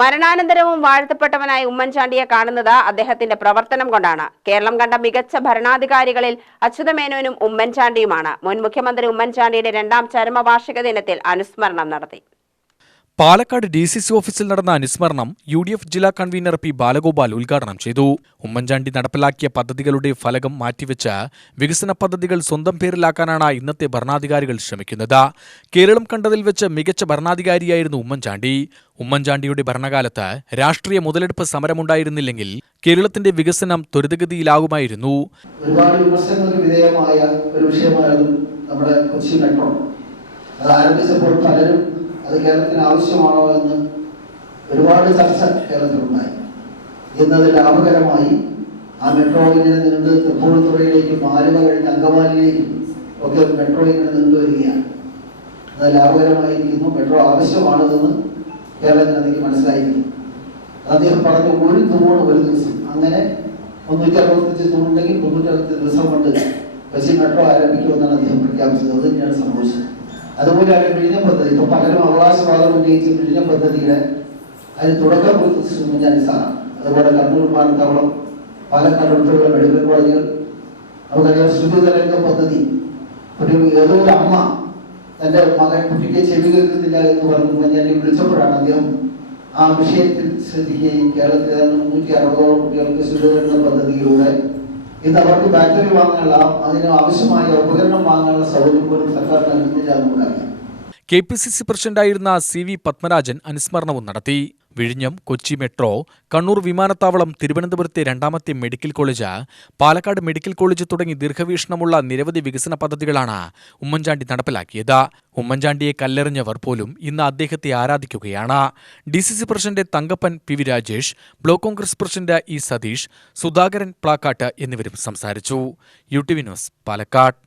മരണാനന്തരവും വാഴ്ത്തപ്പെട്ടവനായി ഉമ്മൻചാണ്ടിയെ കാണുന്നത് അദ്ദേഹത്തിന്റെ പ്രവർത്തനം കൊണ്ടാണ്. കേരളം കണ്ട മികച്ച ഭരണാധികാരികളിൽ അച്യുതമേനോനും ഉമ്മൻചാണ്ടിയുമാണ്. മുൻ മുഖ്യമന്ത്രി ഉമ്മൻചാണ്ടിയുടെ രണ്ടാം ചരമവാർഷിക ദിനത്തിൽ അനുസ്മരണം നടത്തി. പാലക്കാട് ഡി സി സി ഓഫീസിൽ നടന്ന അനുസ്മരണം യു ഡി എഫ് ജില്ലാ കൺവീനർ പി ബാലഗോപാൽ ഉദ്ഘാടനം ചെയ്തു. ഉമ്മൻചാണ്ടി നടപ്പിലാക്കിയ പദ്ധതികളുടെ ഫലകം മാറ്റിവെച്ച് വികസന പദ്ധതികൾ സ്വന്തം പേരിലാക്കാനാണ് ഇന്നത്തെ ഭരണാധികാരികൾ ശ്രമിക്കുന്നത്. കേരളം കണ്ടതിൽ വെച്ച് മികച്ച ഭരണാധികാരിയായിരുന്നു ഉമ്മൻചാണ്ടി. ഉമ്മൻചാണ്ടിയുടെ ഭരണകാലത്ത് രാഷ്ട്രീയ മുതലെടുപ്പ് സമരമുണ്ടായിരുന്നില്ലെങ്കിൽ കേരളത്തിന്റെ വികസനം ത്വരിതഗതിയിലാകുമായിരുന്നു. ഒരുപാട് വിധേയമായ ഒരു വിഷയമായിരുന്നു നമ്മുടെ കൊച്ചി മെട്രോ. അത് ആരംഭിച്ചപ്പോൾ പലരും അത് കേരളത്തിന് ആവശ്യമാണോ എന്ന് ഒരുപാട് ചർച്ച കേരളത്തിലുണ്ടായി. ഇന്നത് ലാഭകരമായി ആ മെട്രോ ഇങ്ങനെ നീണ്ട് തൃപ്പൂണിത്തുറയിലേക്കും ആലുവ കഴിഞ്ഞ് അങ്കമാലിയിലേക്കും ഒക്കെ മെട്രോ ഇങ്ങനെ നീണ്ടു വരികയാണ്. അത് ലാഭകരമായിരിക്കുന്നു. മെട്രോ ആവശ്യമാണെന്ന് കേരള ജനതയ്ക്ക് മനസ്സിലായിരിക്കുന്നു അദ്ദേഹം പറഞ്ഞു ഒരു തൂണ് ഒരു ദിവസം. അങ്ങനെ മുന്നൂറ്റി അറുപത്തഞ്ച് തൂണുണ്ടെങ്കിൽ മുന്നൂറ്റി അറുപത്തി ദിവസം കൊണ്ട് കൊച്ചി മെട്രോ ആരംഭിക്കുമെന്നാണ് അദ്ദേഹം പ്രഖ്യാപിച്ചത്. അത് തന്നെയാണ് സംഭവിച്ചത്. അതുപോലെയാണ് വിഴിഞ്ഞ പദ്ധതി. ഇപ്പൊ പലരും അവകാശവാദം ഉന്നയിച്ച് വിഴിഞ്ഞ പദ്ധതിയുടെ അതിന് തുടക്കം കുറിച്ചത് ശ്രീ മുഞ്ഞാണ്ടി സാറാണ്. അതുപോലെ കണ്ണൂർ വിമാനത്താവളം പല ഉൾപ്പെടെയുള്ള മെഡിക്കൽ കോളേജുകൾ. നമുക്കറിയാം ശുദ്ധിതരംഗ പദ്ധതി. ഒരു ഏതോ ഒരു അമ്മ തന്റെ മകൻ കുട്ടിക്ക് ചെവി കേൾക്കുന്നില്ല എന്ന് പറഞ്ഞു ഉമ്മൻചാണ്ടി വിളിച്ചപ്പോഴാണ് അദ്ദേഹം ആ വിഷയത്തിൽ ശ്രദ്ധിക്കുകയും കേരളത്തിലെ നൂറ്റി അറുപതോളം കുട്ടികൾക്ക് ശുദ്ധീകരണ പദ്ധതിയിലൂടെ ഇന്ന് അവർക്ക് ബാറ്ററി വാങ്ങാനുള്ള അതിന് ആവശ്യമായ ഉപകരണം വാങ്ങാനുള്ള സൗകര്യം പോലും സർക്കാർ നൽകുന്നില്ല എന്ന് നമുക്കറിയാം കെ പി സി സി പ്രസിഡന്റായിരുന്ന സി വി പത്മരാജൻ അനുസ്മരണവും നടത്തി. വിഴിഞ്ഞം കൊച്ചി മെട്രോ കണ്ണൂർ വിമാനത്താവളം തിരുവനന്തപുരത്തെ രണ്ടാമത്തെ medical college Palakkad medical college തുടങ്ങി ദീർഘവീക്ഷണമുള്ള നിരവധി വികസന പദ്ധതികളാണ് ഉമ്മൻചാണ്ടി നടപ്പിലാക്കിയത്. ഉമ്മൻചാണ്ടിയെ കല്ലെറിഞ്ഞവർ പോലും ഇന്ന് അദ്ദേഹത്തെ ആരാധിക്കുകയാണ്. D C C president Thankappan P V Rajesh block Congress president E Satheesh Sudhakaran Plakkatt എന്നിവരും സംസാരിച്ചു. U T V news Palakkad.